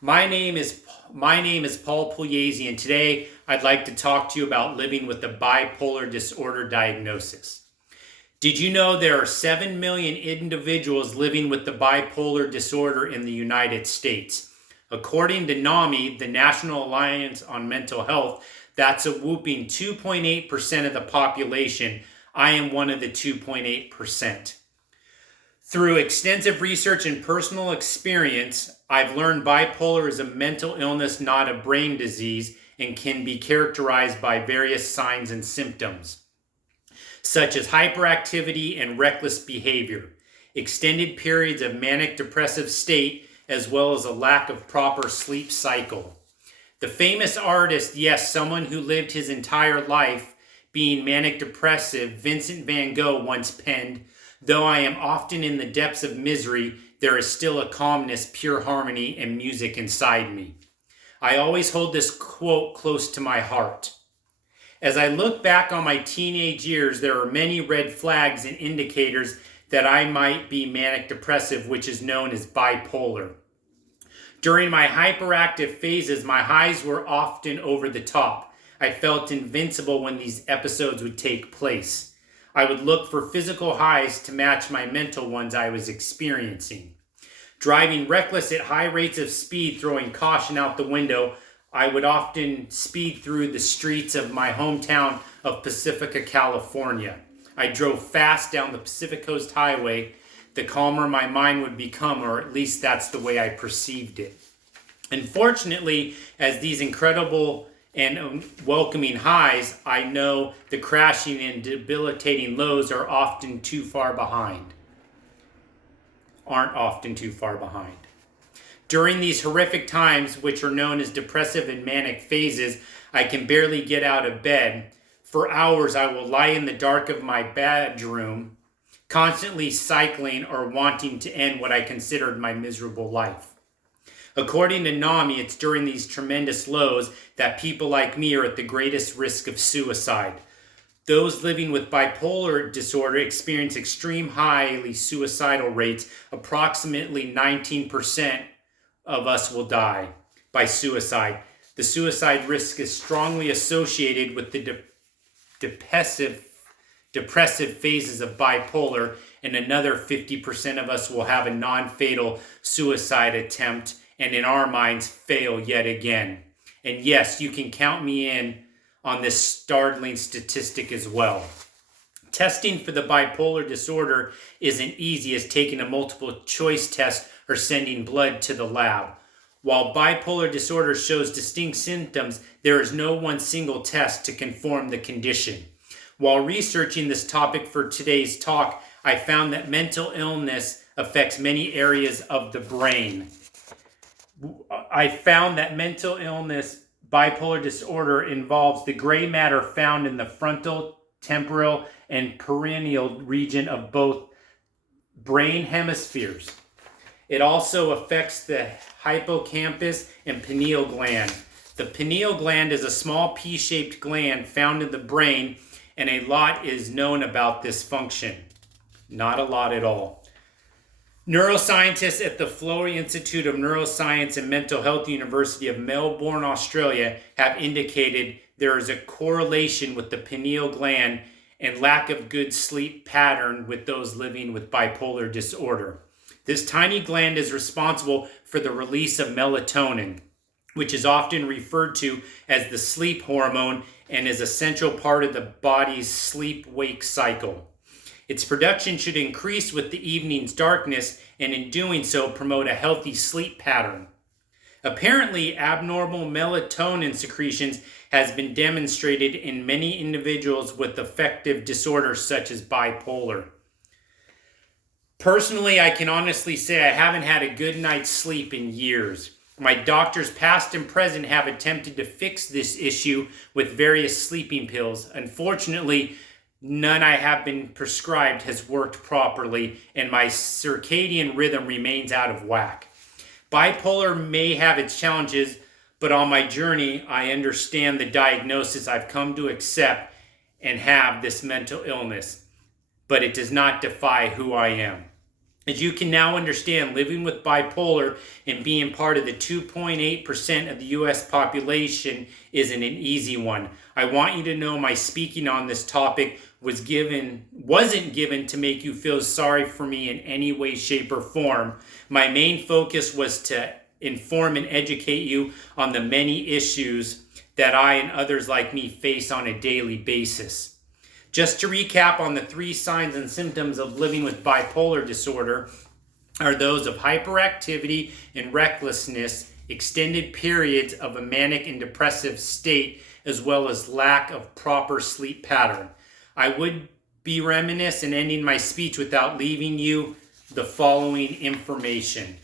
My name is Paul Pugliese, and today I'd like to talk to you about living with the bipolar disorder diagnosis. Did you know there are 7 million individuals living with the bipolar disorder in the United States? According to NAMI, the National Alliance on Mental Health, that's a whooping 2.8% of the population. I am one of the 2.8%. Through extensive research and personal experience, I've learned bipolar is a mental illness, not a brain disease, and can be characterized by various signs and symptoms, such as hyperactivity and reckless behavior, extended periods of manic depressive state, as well as a lack of proper sleep cycle. The famous artist, yes, someone who lived his entire life being manic depressive, Vincent van Gogh once penned, "Though I am often in the depths of misery, there is still a calmness, pure harmony, and music inside me." I always hold this quote close to my heart. As I look back on my teenage years, there are many red flags and indicators that I might be manic depressive, which is known as bipolar. During my hyperactive phases, my highs were often over the top. I felt invincible when these episodes would take place. I would look for physical highs to match my mental ones I was experiencing. Driving reckless at high rates of speed, throwing caution out the window, I would often speed through the streets of my hometown of Pacifica, California. I drove fast down the Pacific Coast Highway. The calmer my mind would become, or at least that's the way I perceived it. Unfortunately, as these incredible and welcoming highs, I know the crashing and debilitating lows aren't often too far behind. During these horrific times, which are known as depressive and manic phases, I can barely get out of bed. For hours, I will lie in the dark of my bedroom, constantly cycling or wanting to end what I considered my miserable life. According to NAMI, it's during these tremendous lows that people like me are at the greatest risk of suicide. Those living with bipolar disorder experience extreme highly suicidal rates. Approximately 19% of us will die by suicide. The suicide risk is strongly associated with the depressive phases of bipolar, and another 50% of us will have a non-fatal suicide attempt and in our minds fail yet again. And yes, you can count me in on this startling statistic as well. Testing for the bipolar disorder isn't easy as taking a multiple choice test or sending blood to the lab. While bipolar disorder shows distinct symptoms, there is no one single test to confirm the condition. While researching this topic for today's talk, I found that mental illness affects many areas of the brain. I found that mental illness, bipolar disorder, involves the gray matter found in the frontal, temporal, and perineal region of both brain hemispheres. It also affects the hippocampus and pineal gland. The pineal gland is a small pea-shaped gland found in the brain, and a lot is known about this function. Not a lot at all. Neuroscientists at the Florey Institute of Neuroscience and Mental Health University of Melbourne, Australia, have indicated there is a correlation with the pineal gland and lack of good sleep pattern with those living with bipolar disorder. This tiny gland is responsible for the release of melatonin, which is often referred to as the sleep hormone and is a central part of the body's sleep-wake cycle. Its production should increase with the evening's darkness, and in doing so promote a healthy sleep pattern. Apparently, abnormal melatonin secretions has been demonstrated in many individuals with affective disorders such as bipolar. Personally, I can honestly say I haven't had a good night's sleep in years. My doctors, past and present, have attempted to fix this issue with various sleeping pills. Unfortunately, none I have been prescribed has worked properly, and my circadian rhythm remains out of whack. Bipolar may have its challenges, but on my journey, I understand the diagnosis. I've come to accept and have this mental illness, but it does not define who I am. As you can now understand, living with bipolar and being part of the 2.8% of the US population isn't an easy one. I want you to know my speaking on this topic wasn't given to make you feel sorry for me in any way, shape, or form. My main focus was to inform and educate you on the many issues that I and others like me face on a daily basis. Just to recap on the 3 signs and symptoms of living with bipolar disorder are those of hyperactivity and recklessness, extended periods of a manic and depressive state, as well as lack of proper sleep pattern. I would be remiss in ending my speech without leaving you the following information.